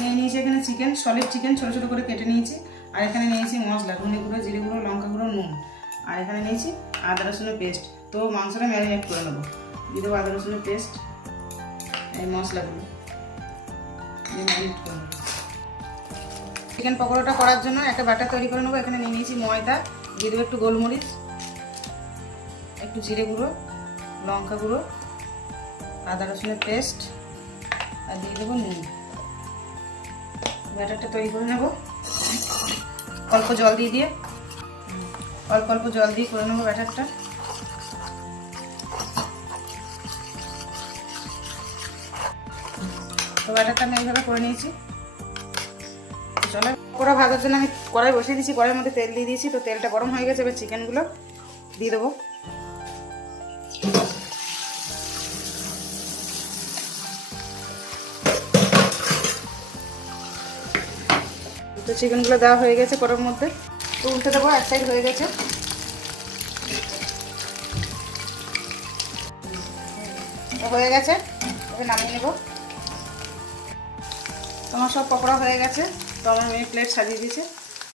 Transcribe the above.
নিয়ে নিয়েছি এখানে চিকেন, সলিড চিকেন ছোটো ছোটো করে কেটে নিয়েছি। আর এখানে নিয়েছি মশলা, ধনে গুঁড়ো, জিরে গুঁড়ো, লঙ্কা গুঁড়ো, নুন। আর এখানে নিয়েছি আদা রসুনের পেস্ট। তো মাংসটা ম্যারিনেট করে নেবো। দিয়ে দেবো আদা রসুনের পেস্ট, এই মশলাগুলো দিয়ে ম্যারিনেট করে নেবো। চিকেন পকোড়াটা করার জন্য একটা ব্যাটার তৈরি করে নেবো। এখানে নিয়ে নিয়েছি ময়দা, দিয়ে দেবো একটু গোলমরিচ, একটু জিরে গুঁড়ো, লঙ্কা গুঁড়ো, আদা রসুনের পেস্ট, আর দিয়ে দেবো নুন। ব্যাটারটা তৈরি করে নেব অল্প জল দিয়ে অল্প অল্প জল দিয়ে করে নেবো ব্যাটারটা। তো ব্যাটারটা আমি এইভাবে করে নিয়েছি। চলো, পকোড়া ভাজার জন্য আমি কড়াই বসিয়ে দিয়েছি। কড়াইয়ের মধ্যে তেল দিয়ে দিয়েছি। তো তেলটা গরম হয়ে গেছে, এবার চিকেনগুলো দিয়ে দেবো। তো চিকেনগুলো দেওয়া হয়ে গেছে কড়াইয়ের মধ্যে। তো উল্টে দেবো, এক সাইড হয়ে গেছে। হয়ে গেছে, এবার নামিয়ে নেব। তোমার সব পকোড়া হয়ে গেছে। তো আমার মেয়ে প্লেট সাজিয়ে দিয়েছে।